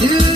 You.